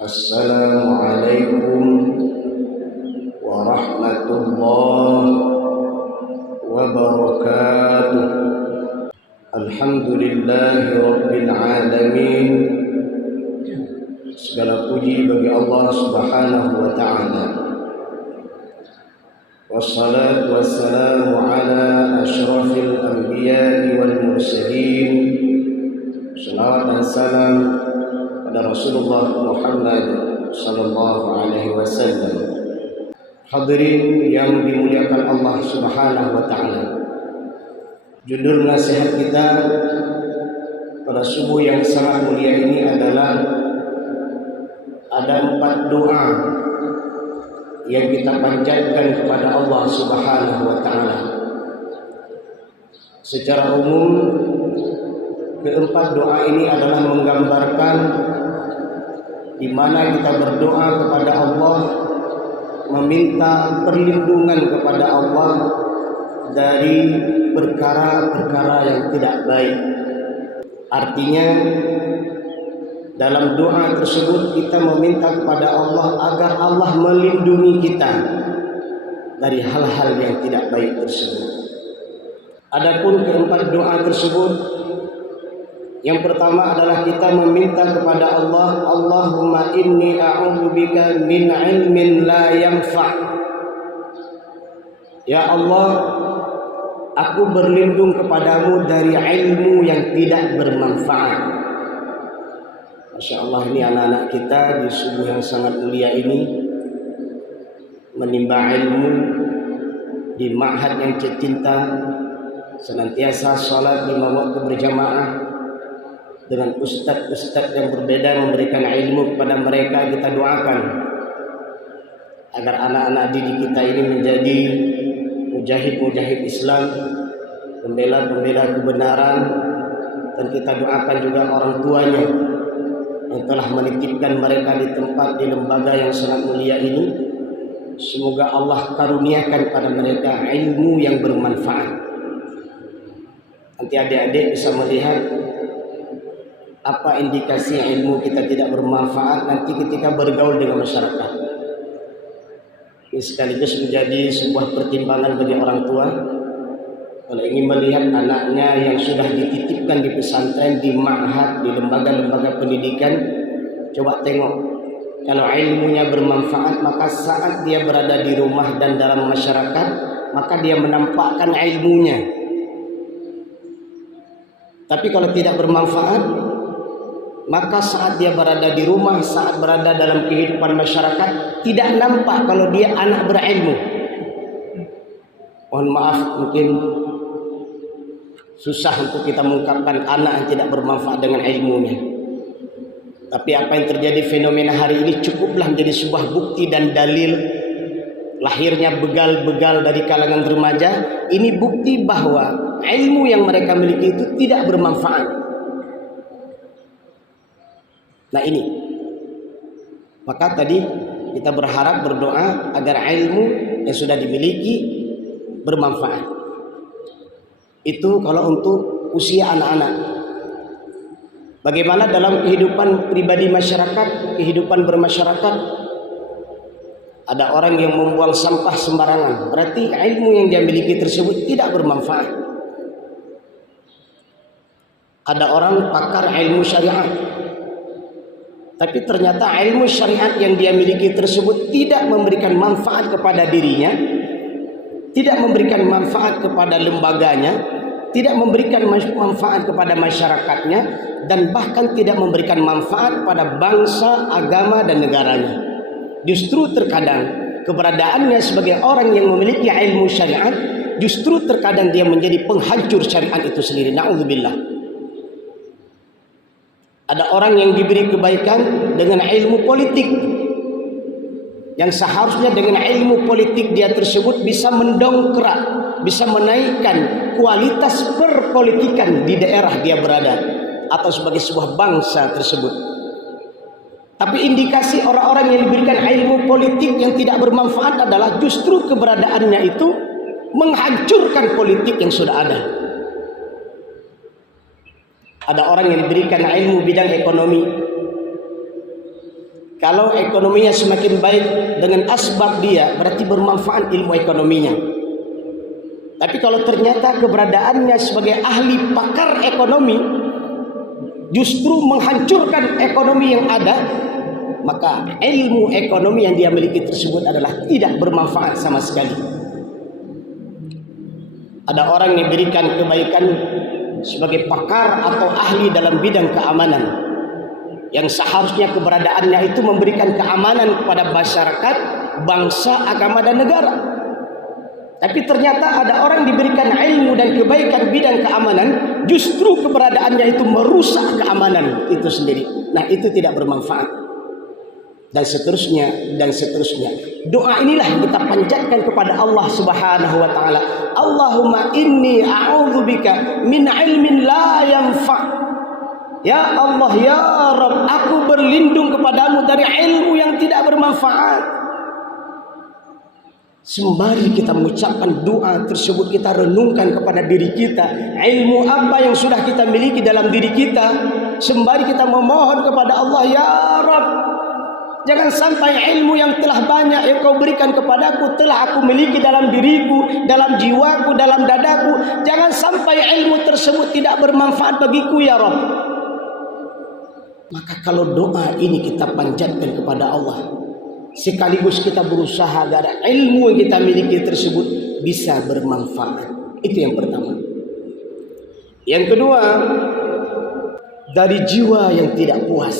Assalamualaikum warahmatullahi wabarakatuh. Alhamdulillahi rabbil alamin. Segala puji bagi Allah Subhanahu wa ta'ala. Wassalatu wassalamu ala asyrafil anbiya'i wal mursalin. Salawat dan salam pada Rasulullah Muhammad sallallahu alaihi wasallam. Hadirin yang dimuliakan Allah Subhanahu wa ta'ala. Judul nasihat kita pada subuh yang sangat mulia ini adalah ada 4 doa yang kita panjatkan kepada Allah Subhanahu wa ta'ala. Secara umum, keempat doa ini adalah menggambarkan di mana kita berdoa kepada Allah, meminta perlindungan kepada Allah dari perkara-perkara yang tidak baik. Artinya, dalam doa tersebut kita meminta kepada Allah agar Allah melindungi kita dari hal-hal yang tidak baik tersebut. Adapun keempat doa tersebut, yang pertama adalah kita meminta kepada Allah, Allahumma inni a'udzubika min ilmin la yanfa'. Ya Allah, aku berlindung kepadamu dari ilmu yang tidak bermanfaat. Masya Allah, ini anak-anak kita di subuh yang sangat mulia ini menimba ilmu di ma'had yang tercinta, senantiasa salat 5 waktu berjamaah dengan ustaz-ustaz yang berbeda memberikan ilmu kepada mereka. Kita doakan agar anak-anak didik kita ini menjadi mujahid-mujahid Islam, pembela-pembela kebenaran, dan kita doakan juga orang tuanya yang telah menitipkan mereka di tempat, di lembaga yang sangat mulia ini. Semoga Allah karuniakan pada mereka ilmu yang bermanfaat. Nanti adik-adik bisa melihat apa indikasi ilmu kita tidak bermanfaat nanti ketika bergaul dengan masyarakat. Ini sekaligus menjadi sebuah pertimbangan bagi orang tua kalau ingin melihat anaknya yang sudah dititipkan di pesantren, di ma'had, di lembaga-lembaga pendidikan. Coba tengok, kalau ilmunya bermanfaat, maka saat dia berada di rumah dan dalam masyarakat, maka dia menampakkan ilmunya. Tapi kalau tidak bermanfaat, maka saat dia berada di rumah, saat berada dalam kehidupan masyarakat, tidak nampak kalau dia anak berilmu. Mohon maaf, mungkin susah untuk kita mengungkapkan anak yang tidak bermanfaat dengan ilmunya. Tapi apa yang terjadi fenomena hari ini cukuplah menjadi sebuah bukti dan dalil lahirnya begal-begal dari kalangan remaja. Ini bukti bahwa ilmu yang mereka miliki itu tidak bermanfaat. Nah ini, maka tadi kita berharap berdoa agar ilmu yang sudah dimiliki bermanfaat. Itu kalau untuk usia anak-anak. Bagaimana dalam kehidupan pribadi masyarakat, kehidupan bermasyarakat, ada orang yang membuang sampah sembarangan, berarti ilmu yang dia miliki tersebut tidak bermanfaat. Ada orang pakar ilmu syariat, tapi ternyata ilmu syariat yang dia miliki tersebut tidak memberikan manfaat kepada dirinya, tidak memberikan manfaat kepada lembaganya, tidak memberikan manfaat kepada masyarakatnya, dan bahkan tidak memberikan manfaat pada bangsa, agama, dan negaranya. Justru terkadang keberadaannya sebagai orang yang memiliki ilmu syariat, justru terkadang dia menjadi penghancur syariat itu sendiri. Na'udzubillah. Ada orang yang diberi kebaikan dengan ilmu politik, yang seharusnya dengan ilmu politik dia tersebut bisa mendongkrak, bisa menaikkan kualitas perpolitikan di daerah dia berada atau sebagai sebuah bangsa tersebut. Tapi indikasi orang-orang yang diberikan ilmu politik yang tidak bermanfaat adalah justru keberadaannya itu menghancurkan politik yang sudah ada. Ada orang yang diberikan ilmu bidang ekonomi, Kalau ekonominya semakin baik dengan asbab dia, berarti bermanfaat ilmu ekonominya. Tapi kalau ternyata keberadaannya sebagai ahli pakar ekonomi justru menghancurkan ekonomi yang ada, maka ilmu ekonomi yang dia miliki tersebut adalah tidak bermanfaat sama sekali. Ada orang yang diberikan kebaikan sebagai pakar atau ahli dalam bidang keamanan, yang seharusnya keberadaannya itu memberikan keamanan kepada masyarakat, bangsa, agama, dan negara. Tapi ternyata ada orang diberikan ilmu dan kebaikan bidang keamanan, justru keberadaannya itu merusak keamanan itu sendiri. Nah, itu tidak bermanfaat. Dan seterusnya, dan seterusnya. Doa inilah yang kita panjatkan kepada Allah Subhanahu wa taala. Allahumma inni a'udzubika min ilmin la yanfa'. Ya Allah, ya Rabb, aku berlindung kepadamu dari ilmu yang tidak bermanfaat. Sembari kita mengucapkan doa tersebut, kita renungkan kepada diri kita, ilmu apa yang sudah kita miliki dalam diri kita. Sembari kita memohon kepada Allah, ya Rabb, jangan sampai ilmu yang telah banyak yang kau berikan kepadaku, telah aku miliki dalam diriku, dalam jiwaku, dalam dadaku, jangan sampai ilmu tersebut tidak bermanfaat bagiku, ya Rabb. Maka kalau doa ini kita panjatkan kepada Allah, sekaligus kita berusaha agar ilmu yang kita miliki tersebut bisa bermanfaat. Itu yang pertama. Yang kedua, dari jiwa yang tidak puas.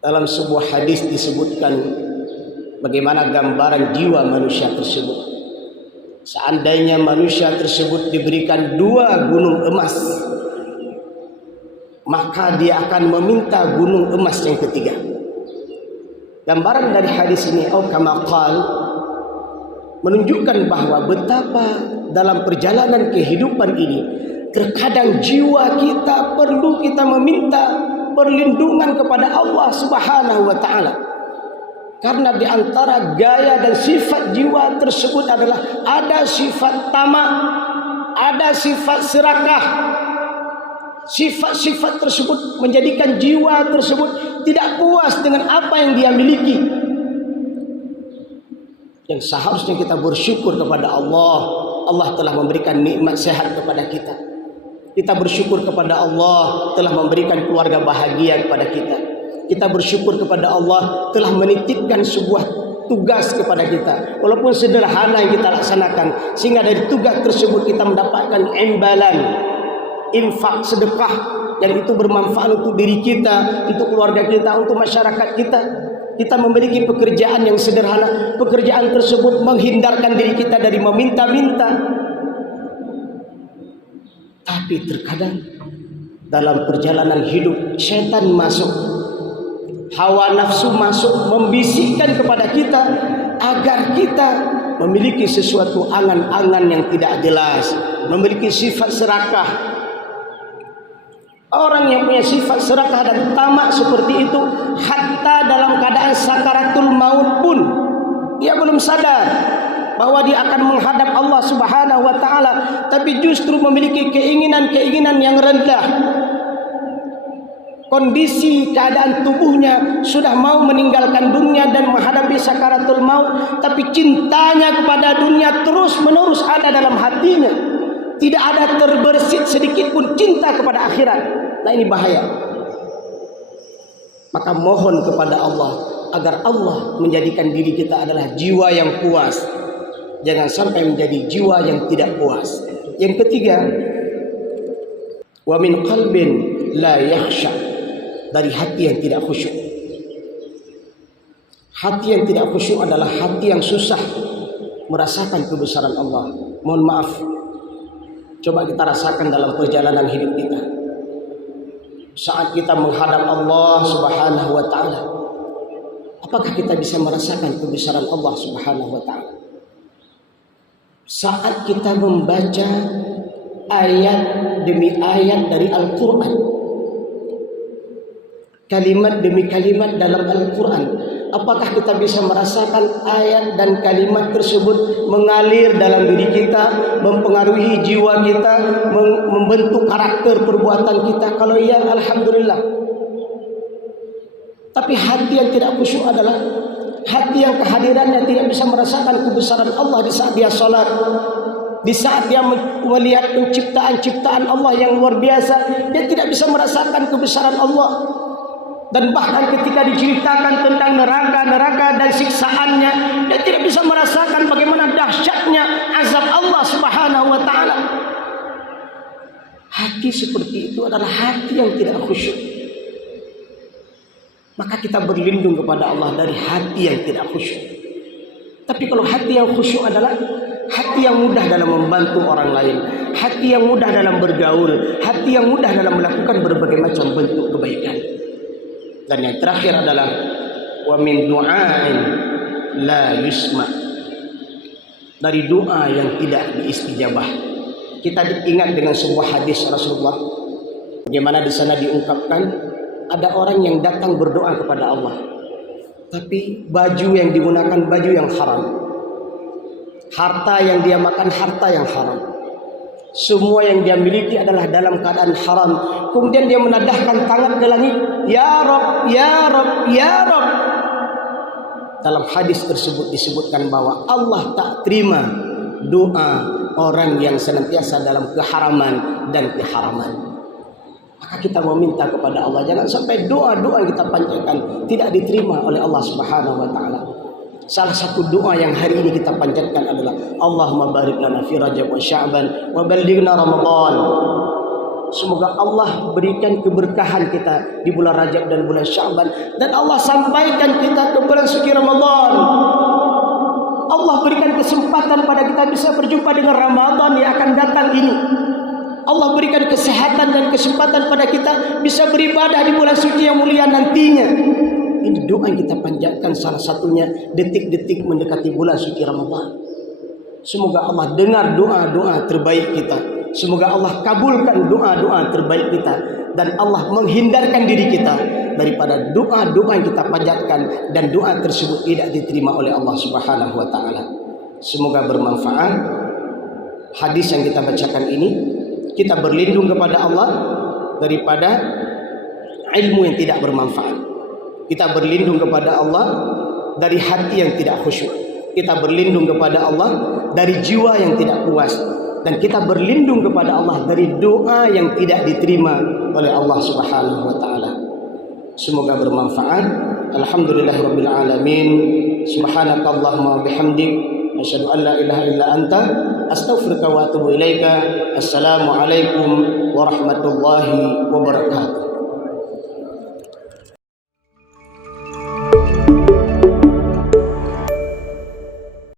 Dalam sebuah hadis disebutkan bagaimana gambaran jiwa manusia tersebut. Seandainya manusia tersebut diberikan 2 gunung emas, maka dia akan meminta gunung emas yang ketiga. Gambaran dari hadis ini, kama qal, menunjukkan bahwa betapa dalam perjalanan kehidupan ini terkadang jiwa kita perlu kita meminta perlindungan kepada Allah Subhanahu wa taala. Karena di antara gaya dan sifat jiwa tersebut adalah ada sifat tamak, ada sifat serakah. Sifat-sifat tersebut menjadikan jiwa tersebut tidak puas dengan apa yang dia miliki. Yang seharusnya kita bersyukur kepada Allah. Allah telah memberikan nikmat sehat kepada kita. Kita bersyukur kepada Allah telah memberikan keluarga bahagia kepada kita. Kita bersyukur kepada Allah telah menitipkan sebuah tugas kepada kita, walaupun sederhana yang kita laksanakan, sehingga dari tugas tersebut kita mendapatkan imbalan, infak, sedekah, yang itu bermanfaat untuk diri kita, untuk keluarga kita, untuk masyarakat kita. Kita memiliki pekerjaan yang sederhana. Pekerjaan tersebut menghindarkan diri kita dari meminta-minta. Tapi terkadang dalam perjalanan hidup, syaitan masuk, hawa nafsu masuk, membisikkan kepada kita agar kita memiliki sesuatu angan-angan yang tidak jelas, memiliki sifat serakah. Orang yang punya sifat serakah dan tamak seperti itu, hatta dalam keadaan sakaratul maut pun dia belum sadar bahwa dia akan menghadap Allah Subhanahu wa taala, tapi justru memiliki keinginan-keinginan yang rendah. Kondisi keadaan tubuhnya sudah mau meninggalkan dunia dan menghadapi sakaratul maut, tapi cintanya kepada dunia terus-menerus ada dalam hatinya. Tidak ada terbersit sedikit pun cinta kepada akhirat. Nah, ini bahaya. Maka mohon kepada Allah agar Allah menjadikan diri kita adalah jiwa yang puas. Jangan sampai menjadi jiwa yang tidak puas. Yang ketiga, wa min qalbin la yakhsha, dari hati yang tidak khusyuk. Hati yang tidak khusyuk adalah hati yang susah merasakan kebesaran Allah. Mohon maaf, coba kita rasakan dalam perjalanan hidup kita. Saat kita menghadap Allah Subhanahu wa taala, apakah kita bisa merasakan kebesaran Allah Subhanahu wa taala? Saat kita membaca ayat demi ayat dari Al-Qur'an, kalimat demi kalimat dalam Al-Quran, apakah kita bisa merasakan ayat dan kalimat tersebut mengalir dalam diri kita, mempengaruhi jiwa kita, membentuk karakter perbuatan kita? Kalau iya, alhamdulillah. Tapi hati yang tidak khusyuk adalah hati yang kehadirannya tidak bisa merasakan kebesaran Allah di saat dia salat. Di saat dia melihat penciptaan-ciptaan Allah yang luar biasa, dia tidak bisa merasakan kebesaran Allah. Dan bahkan ketika diceritakan tentang neraka dan siksaannya, dia tidak bisa merasakan bagaimana dahsyatnya azab Allah Subhanahu wa taala. Hati seperti itu adalah hati yang tidak khusyuk. Maka kita berlindung kepada Allah dari hati yang tidak khusyuk. Tapi kalau hati yang khusyuk adalah hati yang mudah dalam membantu orang lain, hati yang mudah dalam bergaul, hati yang mudah dalam melakukan berbagai macam bentuk kebaikan. Dan yang terakhir adalah wa min du'ain la yusma, dari doa yang tidak diistijabah. Kita diingat dengan sebuah hadis Rasulullah, bagaimana di sana diungkapkan ada orang yang datang berdoa kepada Allah, tapi baju yang digunakan baju yang haram, harta yang dia makan harta yang haram, semua yang dia miliki adalah dalam keadaan haram. Kemudian dia menadahkan tangan ke langit, ya Rabb, ya Rabb, ya Rabb. Dalam hadis tersebut disebutkan bahwa Allah tak terima doa orang yang senantiasa dalam keharaman dan keharaman. Maka kita meminta kepada Allah, jangan sampai doa-doa yang kita panjatkan tidak diterima oleh Allah Subhanahu wa taala. Salah satu doa yang hari ini kita panjatkan adalah Allahumma barik lana fi Rajab wa Sya'ban wa ballighna Ramadan. Semoga Allah berikan keberkahan kita di bulan Rajab dan bulan Sya'ban, dan Allah sampaikan kita ke bulan suci Ramadan. Allah berikan kesempatan pada kita bisa berjumpa dengan Ramadan yang akan datang ini. Allah berikan kesehatan dan kesempatan pada kita bisa beribadah di bulan suci yang mulia nantinya. Ini doa yang kita panjatkan, salah satunya detik-detik mendekati bulan suci Ramadan. Semoga Allah dengar doa-doa terbaik kita. Semoga Allah kabulkan doa-doa terbaik kita, dan Allah menghindarkan diri kita daripada doa-doa yang kita panjatkan dan doa tersebut tidak diterima oleh Allah Subhanahu wa taala. Semoga bermanfaat hadis yang kita bacakan ini. Kita berlindung kepada Allah daripada ilmu yang tidak bermanfaat. Kita berlindung kepada Allah dari hati yang tidak khusyuk. Kita berlindung kepada Allah dari jiwa yang tidak puas. Dan kita berlindung kepada Allah dari doa yang tidak diterima oleh Allah Subhanahu wa taala. Semoga bermanfaat. Alhamdulillahirabbil alamin. Subhanakallahumma wa bihamdik, asyhadu an la ilaha illa anta, astaghfiruka wa atubu ilaika. Assalamualaikum warahmatullahi wabarakatuh.